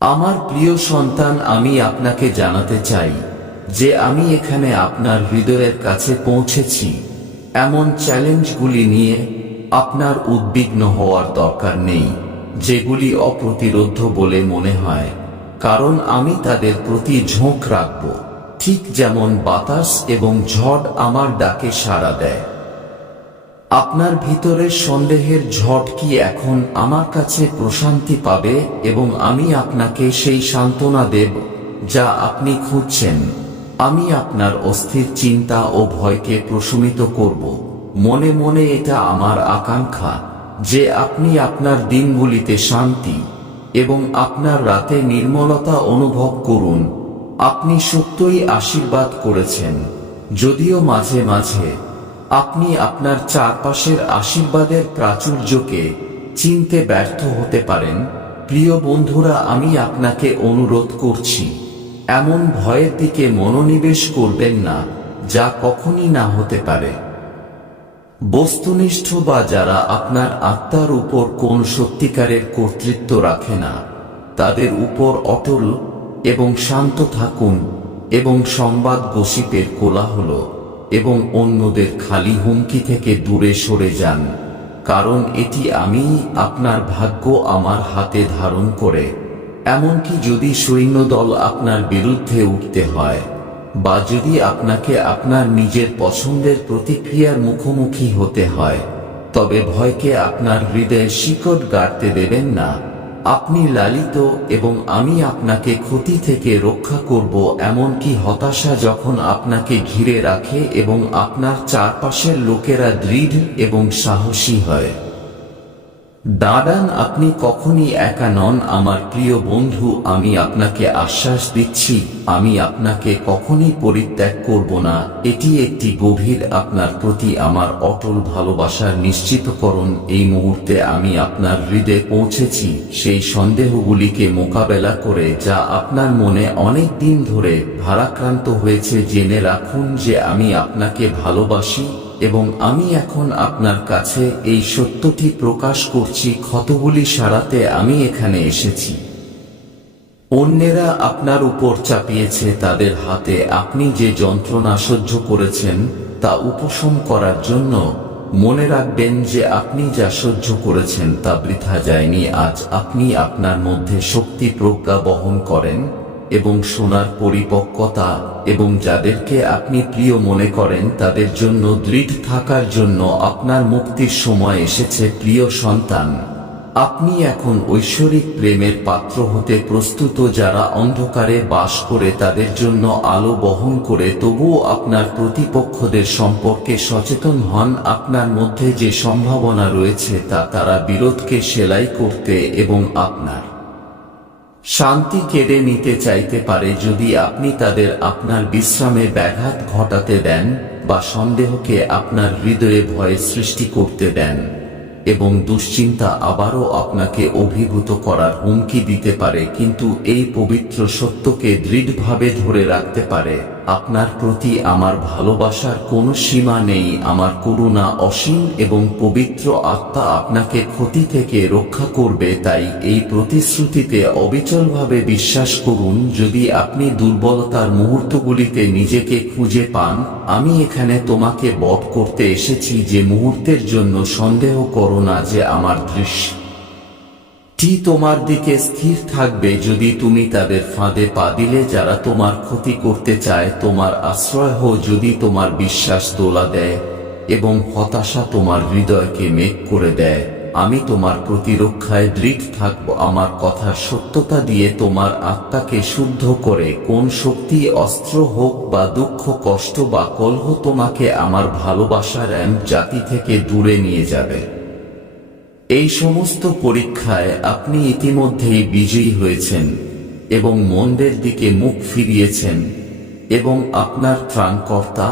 আমার প্রিয় সন্তান, আমি আপনাকে জানাতে চাই যে আমি এখানে আপনার হৃদয়ের কাছে পৌঁছেছি। এমন চ্যালেঞ্জগুলি নিয়ে আপনার উদ্বিগ্ন হওয়ার দরকার নেই, যেগুলি অপ্রতিরোধ্য বলে মনে হয়, কারণ আমি তাদের প্রতি ঝোঁক রাখব। ঠিক যেমন বাতাস এবং ঝড় আমার ডাকে সাড়া দেয়। আপনার ভিতরের সন্দেহের ঝড় কি এখন আমার কাছে প্রশান্তি পাবে এবং আমি আপনাকে সেই সান্ত্বনা দেব যা আপনি খুঁজছেন। আমি আপনার অস্থির চিন্তা ও ভয়কে প্রশমিত করব। মনে মনে এটা আমার আকাঙ্ক্ষা যে আপনি আপনার দিনগুলিতে শান্তি এবং আপনার রাতে নির্মলতা অনুভব করুন। আপনি সত্যই আশীর্বাদ করেছেন। যদিও মাঝে মাঝে আপনি আপনার চারপাশের আশীর্বাদের প্রাচুর্যকে চিনতে ব্যর্থ হতে পারেন। প্রিয় বন্ধুরা, আমি আপনাকে অনুরোধ করছি, এমন ভয়ের দিকে মনোনিবেশ করবেন না, যা কখনই না হতে পারে। বস্তুনিষ্ঠ বা যারা আপনার আত্মার উপর কোন সত্যিকারের কর্তৃত্ব রাখে না, তাদের উপর অটল এবং শান্ত থাকুন এবং সংবাদ গসিপের কোলাহল এবং অন্যদের খালি হুমকি থেকে দূরে সরে যান, কারণ এটি আমি আপনার ভাগ্য আমার হাতে ধারণ করে। এমনকি যদি সৈন্যদল আপনার বিরুদ্ধে উঠতে হয়, বা যদি আপনাকে আপনার নিজের পছন্দের প্রতিক্রিয়ার মুখোমুখি হতে হয়, তবে ভয়কে আপনার হৃদয়ে শিকড় গাড়তে দেবেন না। আপনি লালিত এবং আমি আপনাকে ক্ষতি থেকে রক্ষা করব এমনকি হতাশা যখন আপনাকে ঘিরে রাখে এবং আপনার চারপাশের লোকেরা দৃঢ় এবং সাহসী হয়। দাদান, আপনি কখনই একা নন। আমার প্রিয় বন্ধু, আমি আপনাকে আশ্বাস দিচ্ছি, আমি আপনাকে কখনই পরিত্যাগ করব না। এটি একটি গভীর, আপনার প্রতি আমার অটল ভালোবাসার নিশ্চিতকরণ। এই মুহূর্তে আমি আপনার হৃদয়ে পৌঁছেছি, সেই সন্দেহগুলিকে মোকাবেলা করে, যা আপনার মনে অনেক দিন ধরে ভারাক্রান্ত হয়েছে। জেনে রাখুন যে আমি আপনাকে ভালোবাসি এবং আমি এখন আপনার কাছে এই সত্যটি প্রকাশ করছি, ক্ষতগুলি সারাতে আমি এখানে এসেছি। অন্যেরা আপনার উপর চাপিয়েছে, তাদের হাতে আপনি যে যন্ত্রণা সহ্য করেছেন, তা উপশম করার জন্য মনে রাখবেন যে আপনি যা সহ্য করেছেন তা বৃথা যায়নি। আজ আপনি আপনার মধ্যে শক্তি প্রজ্ঞা বহন করেন। এবং সোনার পরিপক্কতা, এবং যাদেরকে আপনি প্রিয় মনে করেন তাদের জন্য দৃঢ় থাকার জন্য আপনার মুক্তির সময় এসেছে, প্রিয় সন্তান। আপনি এখন ঐশ্বরিক প্রেমের পাত্র হতে প্রস্তুত, যারা অন্ধকারে বাস করে তাদের জন্য আলো বহন করে, তবুও আপনার প্রতিপক্ষদের সম্পর্কে সচেতন হন। আপনার মধ্যে যে সম্ভাবনা রয়েছে তা তারা বিরোধকে সেলাই করতে এবং আপনার শান্তি কেড়ে নিতে চাইতে পারে যদি আপনি তাদের আপনার বিশ্রামে ব্যাঘাত ঘটাতে দেন বা সন্দেহকে আপনার হৃদয়ে ভয়ে সৃষ্টি করতে দেন এবং দুশ্চিন্তা আবারও আপনাকে অভিভূত করার হুমকি দিতে পারে, কিন্তু এই পবিত্র সত্যকে দৃঢ়ভাবে ধরে রাখতে পারে। আপনার প্রতি আমার ভালোবাসার কোনো সীমা নেই, আমার করুণা অসীম এবং পবিত্র আত্মা আপনাকে ক্ষতি থেকে রক্ষা করবে, তাই এই প্রতিশ্রুতিতে অবিচলভাবে বিশ্বাস করুন, যদি আপনি দুর্বলতার মুহূর্তগুলিতে নিজেকে খুঁজে পান, আমি এখানে তোমাকে বধ করতে এসেছি যে মুহূর্তের জন্য সন্দেহ করো না যে আমার দৃশ্য টি তোমার দিকে স্থির থাকবে যদি তুমি তাদের ফাঁদে পা দিলে যারা তোমার ক্ষতি করতে চায় তোমার আশ্রয় হো যদি তোমার বিশ্বাস দোলা দেয় এবং হতাশা তোমার হৃদয়কে মেঘ করে দেয়। আমি তোমার প্রতিরক্ষায় দৃঢ় থাকব। আমার কথার সত্যতা দিয়ে তোমার আত্মাকে শুদ্ধ করে। কোন শক্তি অস্ত্র হোক বা দুঃখ, কষ্ট বা কলহ তোমাকে আমার ভালোবাসার এম জাতি থেকে দূরে নিয়ে যাবে। এই সমস্ত পরীক্ষায় আপনি ইতিমধ্যেই বিজয়ী হয়েছেন এবং মন্দের দিকে মুখ ফিরিয়েছেন এবং আপনার ত্রাণকর্তা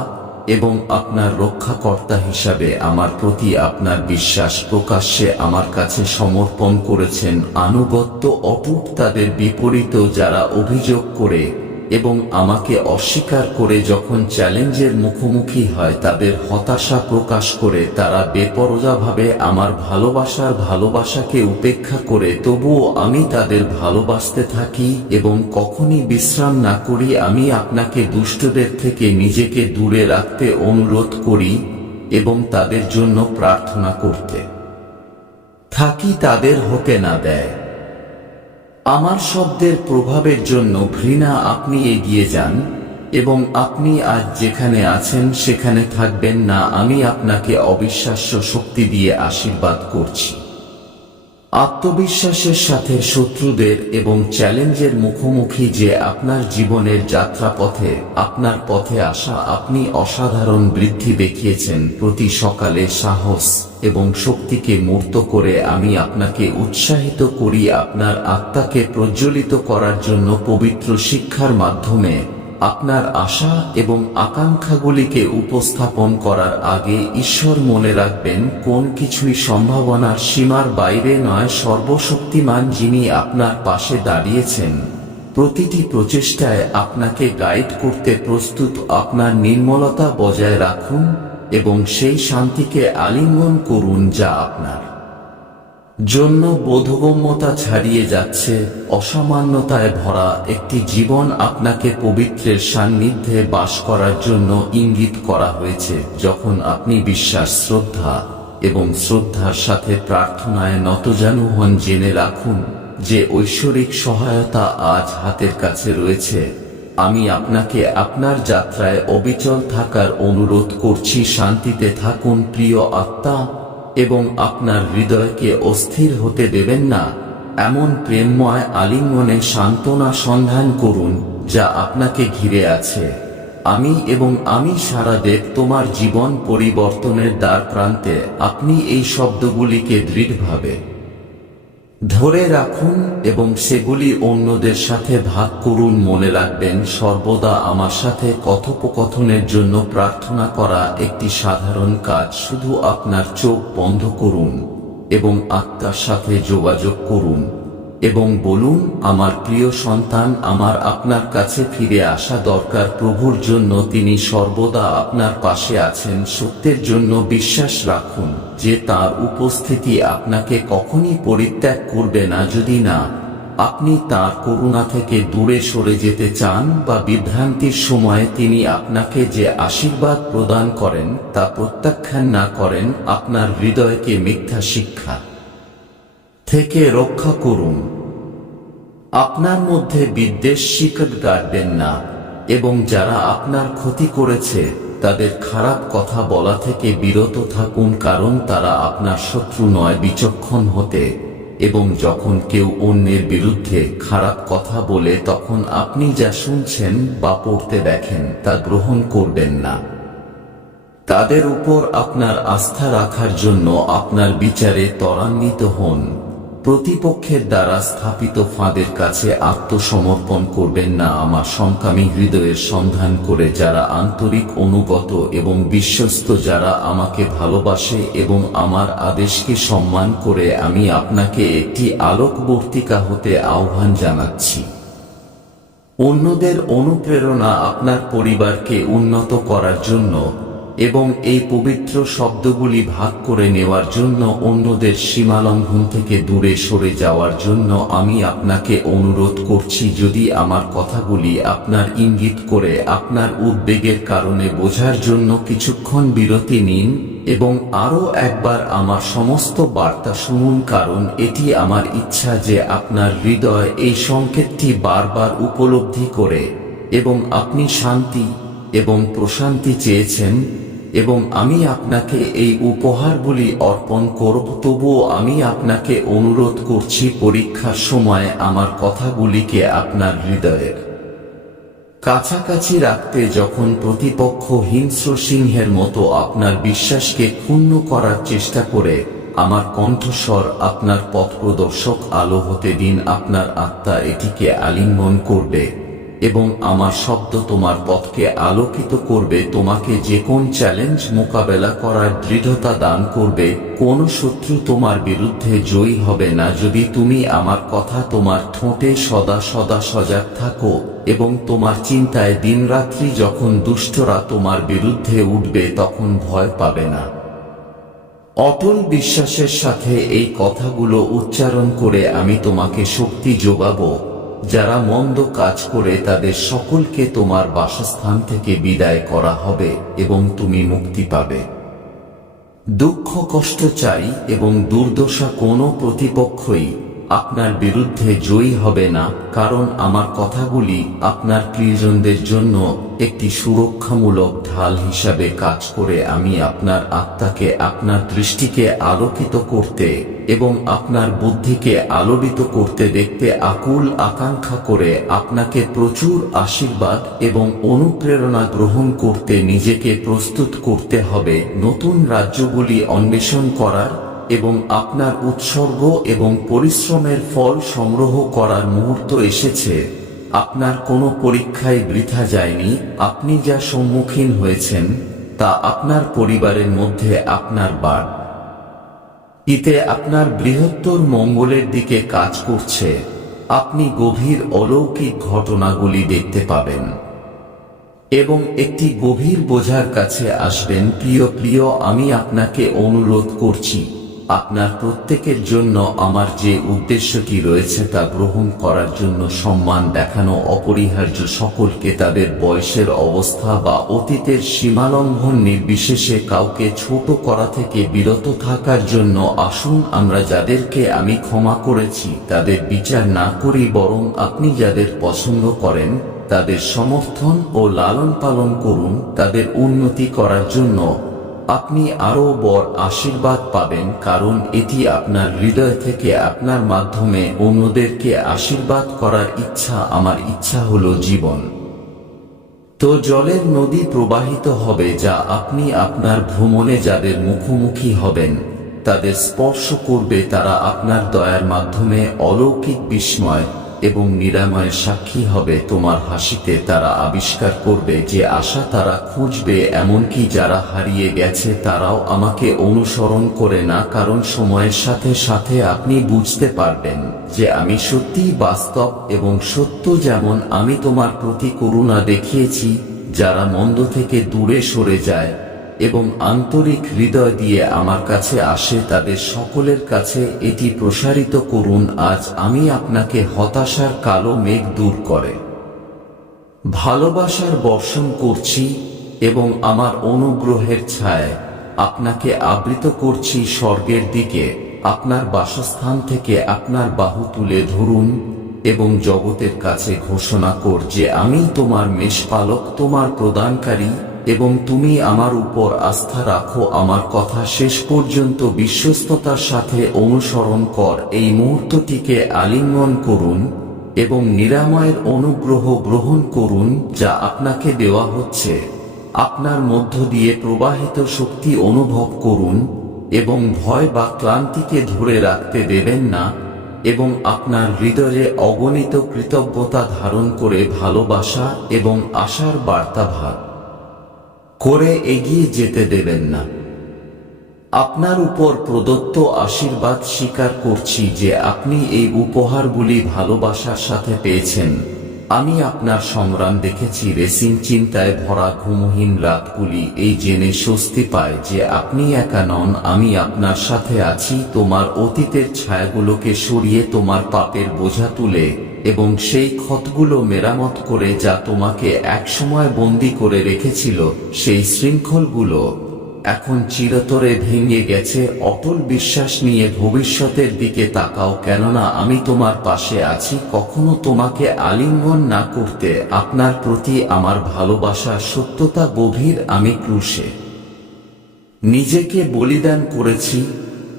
এবং আপনার রক্ষাকর্তা হিসাবে আমার প্রতি আপনার বিশ্বাস প্রকাশ্যে আমার কাছে সমর্পণ করেছেন। আনুগত্য অটুট তাদের বিপরীত যারা অভিযোগ করে এবং আমাকে অস্বীকার করে যখন চ্যালেঞ্জের মুখোমুখি হয় তাদের হতাশা প্রকাশ করে, তারা বেপরোজাভাবে আমার ভালোবাসার ভালোবাসাকে উপেক্ষা করে, তবুও আমি তাদের ভালোবাসতে থাকি এবং কখনই বিশ্রাম না করি, আমি আপনাকে দুষ্টদের থেকে নিজেকে দূরে রাখতে অনুরোধ করি এবং তাদের জন্য প্রার্থনা করতে। থাকি তাদের হতে না দেয়। আমার শব্দের প্রভাবের জন্য ঘৃণা আপনি এগিয়ে যান, এবং আপনি আজ যেখানে আছেন সেখানে থাকবেন না, আমি আপনাকে অবিশ্বাস্য শক্তি দিয়ে আশীর্বাদ করছি। আত্মবিশ্বাসের সাথে শত্রুদের এবং চ্যালেঞ্জের মুখোমুখি যে আপনার জীবনের যাত্রাপথে, আপনার পথে আসা আপনি অসাধারণ বৃদ্ধি দেখিয়েছেন প্রতি সকালে সাহস। এবং শক্তিকে মূর্ত করে আমি আপনাকে উৎসাহিত করি আপনার আত্মাকে প্রজ্বলিত করার জন্য পবিত্র শিক্ষার মাধ্যমে। আপনার আশা এবং আকাঙ্ক্ষাগুলিকে উপস্থাপন করার আগে ঈশ্বর মনে রাখবেন, কোন কিছুই সম্ভাবনার সীমার বাইরে নয়, সর্বশক্তিমান যিনি আপনার পাশে দাঁড়িয়েছেন। প্রতিটি প্রচেষ্টায় আপনাকে গাইড করতে প্রস্তুত। আপনার নির্মলতা বজায় রাখুন। এবং সেই শান্তিকে আলিঙ্গন করুন যা আপনার। জন্য বোধগম্যতা ছাড়িয়ে যাচ্ছে, অসামান্যতায় ভরা একটি জীবন আপনাকে পবিত্রের সান্নিধ্যে বাস করার জন্য ইঙ্গিত করা হয়েছে, যখন আপনি বিশ্বাস, শ্রদ্ধা এবং শ্রদ্ধার সাথে প্রার্থনায় নতজানু হন জেনে রাখুন যে ঐশ্বরিক সহায়তা আজ হাতের কাছে রয়েছে। আমি আপনাকে আপনার যাত্রায় অবিচল থাকার অনুরোধ করছি, শান্তিতে থাকুন প্রিয় আত্মা, এবং আপনার হৃদয়কে অস্থির হতে দেবেন না। এমন প্রেমময় আলিঙ্গনে সান্ত্বনা সন্ধান করুন, যা আপনাকে ঘিরে আছে। আমি এবং আমি সারা দেব তোমার জীবন পরিবর্তনের দ্বার প্রান্তে। আপনি এই শব্দগুলিকে দৃঢ়ভাবে ধরে রাখুন এবং সেগুলি অন্যদের সাথে ভাগ করুন। মনে রাখবেন, সর্বদা আমার সাথে কথোপকথনের জন্য প্রার্থনা করা একটি সাধারণ কাজ। শুধু আপনার চোখ বন্ধ করুন এবং আত্মার সাথে যোগাযোগ করুন। এবং বলুন, আমার প্রিয় সন্তান, আমার আপনার কাছে ফিরে আসা দরকার। প্রভুর জন্য তিনি সর্বদা আপনার পাশে আছেন। সত্যের জন্য বিশ্বাস রাখুন যে তার উপস্থিতি আপনাকে কখনই পরিত্যাগ করবে না। যদি না, আপনি তার করুণা থেকে দূরে সরে যেতে চান বা বিভ্রান্তির সময়ে তিনি আপনাকে যে আশীর্বাদ প্রদান করেন তা প্রত্যাখ্যান না করেন, আপনার হৃদয়কে মিথ্যা শিক্ষা। থেকে রক্ষা করুন। আপনার মধ্যে বিদ্বেষ শিকট গাড়বেন না, এবং যারা আপনার ক্ষতি করেছে, তাদের খারাপ কথা বলা থেকে বিরত থাকুন, কারণ তারা আপনার শত্রু নয়, বিচক্ষণ হতে। এবং যখন কেউ অন্যের বিরুদ্ধে খারাপ কথা বলে, তখন আপনি যা শুনছেন বা পড়তে দেখেন, তা গ্রহণ করবেন না। তাদের উপর আপনার আস্থা রাখার জন্য আপনার বিচারে ত্বরান্বিত হন। প্রতিপক্ষের দ্বারা স্থাপিত ফাঁদের কাছে আত্মসমর্পণ করবেন না আমার সংকামী হৃদয়ের সন্ধান করে যারা আন্তরিক, অনুগত এবং বিশ্বস্ত, যারা আমাকে ভালোবাসে এবং আমার আদেশকে সম্মান করে আমি আপনাকে একটি আলোকবর্তিকা হতে আহ্বান জানাচ্ছি। অন্যদের অনুপ্রেরণা আপনার পরিবারকে উন্নত করার জন্য এবং এই পবিত্র শব্দগুলি ভাগ করে নেওয়ার জন্য অন্যদের সীমালঙ্ঘন থেকে দূরে সরে যাওয়ার জন্য আমি আপনাকে অনুরোধ করছি, যদি আমার কথাগুলি আপনার ইঙ্গিত করে আপনার উদ্বেগের কারণে বোঝার জন্য কিছুক্ষণ বিরতি নিন এবং আরও একবার আমার সমস্ত বার্তা শুনুন, কারণ এটি আমার ইচ্ছা যে আপনার হৃদয় এই সংকেতটি বারবার উপলব্ধি করে এবং আপনি শান্তি এবং প্রশান্তি চেয়েছেন। এবং আমি আপনাকে এই উপহারগুলি অর্পণ করব, তবুও আমি আপনাকে অনুরোধ করছি পরীক্ষার সময় আমার কথাগুলিকে আপনার হৃদয়ের কাছাকাছি রাখতে যখন প্রতিপক্ষ হিংস্র সিংহের মতো আপনার বিশ্বাসকে ক্ষুণ্ণ করার চেষ্টা করে, আমার কণ্ঠস্বর আপনার পথ প্রদর্শক আলো হতে দিন আপনার আত্মা এটিকে আলিঙ্গন করবে। এবং আমার শব্দ তোমার পথকে আলোকিত করবে, তোমাকে যে কোন চ্যালেঞ্জ মোকাবেলা করার দৃঢ়তা দান করবে, কোন শত্রু তোমার বিরুদ্ধে জয়ী হবে না। যদি তুমি আমার কথা তোমার ঠোঁটে সদা সদা সজাগ থাকো এবং তোমার চিন্তায় দিনরাত্রি যখন দুষ্টরা তোমার বিরুদ্ধে উঠবে, তখন ভয় পাবে না। অটল বিশ্বাসের সাথে এই কথাগুলো উচ্চারণ করে আমি তোমাকে শক্তি যোগাবো। যারা মন্দ কাজ করে তাদের সকলকে তোমার বাসস্থান থেকে বিদায় করা হবে এবং তুমি মুক্তি পাবে। দুঃখ কষ্ট চাই এবং দুর্দশা কোনো প্রতিপক্ষই আপনার বিরুদ্ধে জয়ী হবে না, কারণ আমার কথাগুলি আপনার প্রিয়জনদের জন্য একটি সুরক্ষামূলক ঢাল হিসাবে কাজ করে আমি আপনার আত্মাকে, আপনার দৃষ্টিকে আলোকিত করতে এবং আপনার বুদ্ধিকে আলোড়িত করতে দেখতে আকুল আকাঙ্ক্ষা করে আপনাকে প্রচুর আশীর্বাদ এবং অনুপ্রেরণা গ্রহণ করতে নিজেকে প্রস্তুত করতে হবে। নতুন রাজ্যগুলি অন্বেষণ করার এবং আপনার উৎসর্গ এবং পরিশ্রমের ফল সংগ্রহ করার মুহূর্ত এসেছে। আপনার কোনো পরীক্ষায় বৃথা যায়নি। আপনি যা সম্মুখীন হয়েছেন, তা আপনার পরিবারের মধ্যে আপনার বার ইতে আপনার বৃহত্তর মঙ্গলের দিকে কাজ করছে। আপনি গভীর অলৌকিক ঘটনাগুলি দেখতে পাবেন। এবং একটি গভীর বোঝার কাছে আসবেন, প্রিয় প্রিয়, আমি আপনাকে অনুরোধ করছি। আপনার প্রত্যেকের জন্য আমার যে উদ্দেশ্যটি রয়েছে তা গ্রহণ করার জন্য সম্মান দেখানো অপরিহার্য সকলকে তাদের বয়সের অবস্থা বা অতীতের সীমালঙ্ঘন নির্বিশেষে কাউকে ছোট করা থেকে বিরত থাকার জন্য আসুন আমরা যাদেরকে আমি ক্ষমা করেছি তাদের বিচার না করি বরং আপনি যাদের পছন্দ করেন, তাদের সমর্থন ও লালন পালন করুন, তাদের উন্নতি করার জন্য আপনি আরও বড় আশীর্বাদ পাবেন কারণ এটি আপনার হৃদয় থেকে আপনার মাধ্যমে অন্যদেরকে আশীর্বাদ করার ইচ্ছা, আমার ইচ্ছা হল জীবন। তো জলের নদী প্রবাহিত হবে যা আপনি আপনার ভ্রমণে যাদের মুখোমুখি হবেন, তাদের স্পর্শ করবে তারা আপনার দয়ার মাধ্যমে অলৌকিক বিস্ময় এবং নিরাময় সাক্ষী হবে তোমার হাসিতে তারা আবিষ্কার করবে যে আশা তারা খুঁজবে, এমনকি যারা হারিয়ে গেছে তারাও আমাকে অনুসরণ করে না, কারণ সময়ের সাথে সাথে আপনি বুঝতে পারবেন যে আমি সত্যিই বাস্তব এবং সত্য যেমন আমি তোমার প্রতি করুণা দেখিয়েছি, যারা মন্দ থেকে দূরে সরে যায় এবং আন্তরিক হৃদয় দিয়ে আমার কাছে আসে তাদের সকলের কাছে এটি প্রসারিত করুন, আজ আমি আপনাকে হতাশার কালো মেঘ দূর করে। ভালোবাসার বর্ষণ করছি এবং আমার অনুগ্রহের ছায় আপনাকে আবৃত করছি স্বর্গের দিকে। আপনার বাসস্থান থেকে আপনার বাহু তুলে ধরুন এবং জগতের কাছে ঘোষণা কর যে আমি তোমার মেষপালক, তোমার প্রদানকারী এবং তুমি আমার উপর আস্থা রাখো, আমার কথা শেষ পর্যন্ত বিশ্বস্ততার সাথে অনুসরণ কর। এই মুহূর্তটিকে আলিঙ্গন করুন এবং নিরাময়ের অনুগ্রহ গ্রহণ করুন, যা আপনাকে দেওয়া হচ্ছে। আপনার মধ্য দিয়ে প্রবাহিত শক্তি অনুভব করুন এবং ভয় বা ক্লান্তিকে ধরে রাখতে দেবেন না এবং আপনার হৃদয়ে অগণিত কৃতজ্ঞতা ধারণ করে ভালোবাসা এবং আশার বার্তা ভাগ করে এগিয়ে যেতে দেবেন না। আপনার উপর প্রদত্ত আশীর্বাদ স্বীকার করছি যে আপনি এই উপহারগুলি ভালোবাসার সাথে পেয়েছেন। আমি আপনার সংগ্রাম দেখেছি রেসিং চিন্তায় ভরা ঘুমহীন রাতগুলি। এই জেনে স্বস্তি পায় যে আপনি একা নন, আমি আপনার সাথে আছি। তোমার অতীতের ছায়াগুলোকে সরিয়ে তোমার পাপের বোঝা তুলে এবং সেই ক্ষতগুলো মেরামত করে যা তোমাকে একসময় বন্দি করে রেখেছিল, সেই শৃঙ্খলগুলো এখন চিরতরে ভেঙে গেছে। অটল বিশ্বাস নিয়ে ভবিষ্যতের দিকে তাকাও, কেননা আমি তোমার পাশে আছি। কখনো তোমাকে আলিঙ্গন না করতে আপনার প্রতি আমার ভালোবাসা সত্যতা গভীর, আমি ক্রুশে। নিজেকে বলিদান করেছি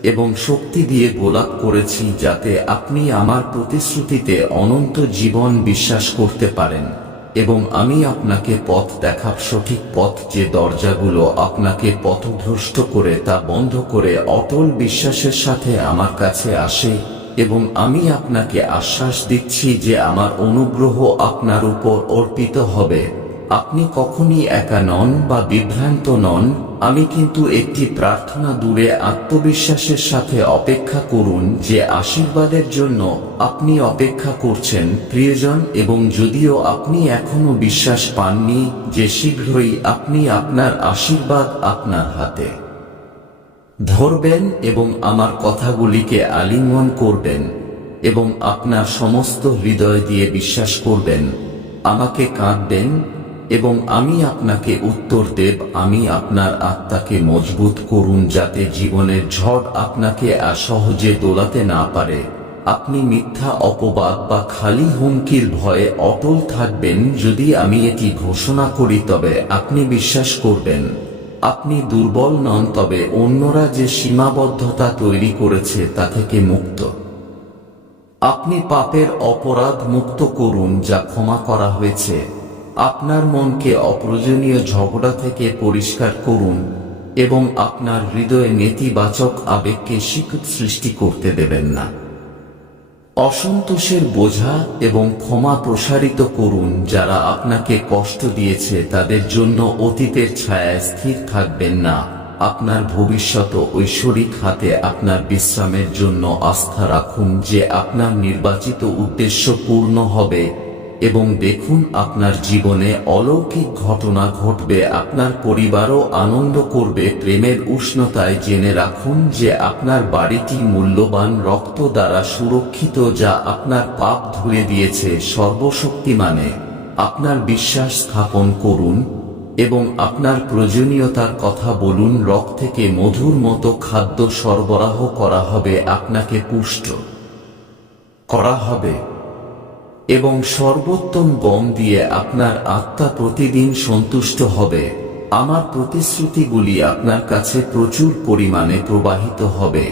এবং শক্তি দিয়ে গোলাপ করেছি যাতে আপনি আমার প্রতিশ্রুতিতে অনন্ত জীবন বিশ্বাস করতে পারেন, এবং আমি আপনাকে পথ দেখাব সঠিক পথ যে দরজাগুলো আপনাকে পথভ্রষ্ট করে তা বন্ধ করে অটল বিশ্বাসের সাথে আমার কাছে আসে, এবং আমি আপনাকে আশ্বাস দিচ্ছি যে আমার অনুগ্রহ আপনার উপর অর্পিত হবে। আপনি কখনই একা নন বা বিভ্রান্ত নন, আমি কিন্তু একটি প্রার্থনা দূরে আত্মবিশ্বাসের সাথে অপেক্ষা করুন যে আশীর্বাদের জন্য আপনি অপেক্ষা করছেন, প্রিয়জন, এবং যদিও আপনি এখনও বিশ্বাস পাননি যে শীঘ্রই আপনি আপনার আশীর্বাদ আপনার হাতে ধরবেন এবং আমার কথাগুলিকে আলিঙ্গন করবেন এবং আপনার সমস্ত হৃদয় দিয়ে বিশ্বাস করবেন, আমাকে কাঁদবেন এবং আমি আপনাকে উত্তর দেব, আমি আপনার আত্মাকে মজবুত করুন যাতে জীবনের ঝড় আপনাকে আর সহজে দোলাতে না পারে। আপনি মিথ্যা অপবাদ বা খালি হুমকির ভয়ে অটল থাকবেন যদি আমি এটি ঘোষণা করি, তবে আপনি বিশ্বাস করবেন, আপনি দুর্বল নন, তবে অন্যরা যে সীমাবদ্ধতা তৈরি করেছে তা থেকে মুক্ত। আপনি পাপের অপরাধ মুক্ত করুন যা ক্ষমা করা হয়েছে। আপনার মনকে অপ্রয়োজনীয় ঝগড়া থেকে পরিষ্কার করুন এবং আপনার হৃদয়ে নেতিবাচক আবেগকে শিক্ষিত সৃষ্টি করতে দেবেন না। অসন্তোষের বোঝা এবং ক্ষমা প্রসারিত করুন যারা আপনাকে কষ্ট দিয়েছে, তাদের জন্য অতীতের ছায়ায় স্থির থাকবেন না। আপনার ভবিষ্যৎ ঐশ্বরিক হাতে আপনার বিশ্রামের জন্য আস্থা রাখুন যে আপনার নির্বাচিত উদ্দেশ্য পূর্ণ হবে এবং দেখুন আপনার জীবনে অলৌকিক ঘটনা ঘটবে, আপনার পরিবারও আনন্দ করবে, প্রেমের উষ্ণতায় জেনে রাখুন যে আপনার বাড়িটি মূল্যবান রক্ত দ্বারা সুরক্ষিত যা আপনার পাপ ধুয়ে দিয়েছে সর্বশক্তিমানে। আপনার বিশ্বাস স্থাপন করুন এবং আপনার প্রয়োজনীয়তার কথা বলুন, রক থেকে মধুর মতো খাদ্য সরবরাহ করা হবে, আপনাকে পুষ্ট করা হবে। এবং সর্বোত্তম গম দিয়ে আপনার আত্মা প্রতিদিন সন্তুষ্ট হবে। আমার প্রতিশ্রুতিগুলি আপনার কাছে প্রচুর পরিমাণে প্রবাহিত হবে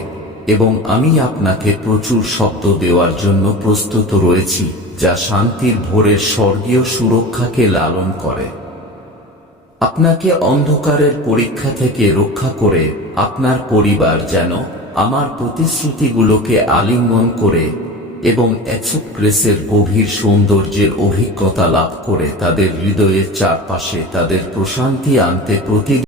এবং আমি আপনাকে প্রচুর শব্দ দেওয়ার জন্য প্রস্তুত রয়েছি, যা শান্তির ভোরের স্বর্গীয় সুরক্ষাকে লালন করে। আপনাকে অন্ধকারের পরীক্ষা থেকে রক্ষা করে আপনার পরিবার যেন আমার প্রতিশ্রুতিগুলোকে আলিঙ্গন করে এবং এক্সপ্রেসের গভীর সৌন্দর্যের অভিজ্ঞতা লাভ করে তাদের হৃদয়ের চারপাশে তাদের প্রশান্তি আনতে প্রতি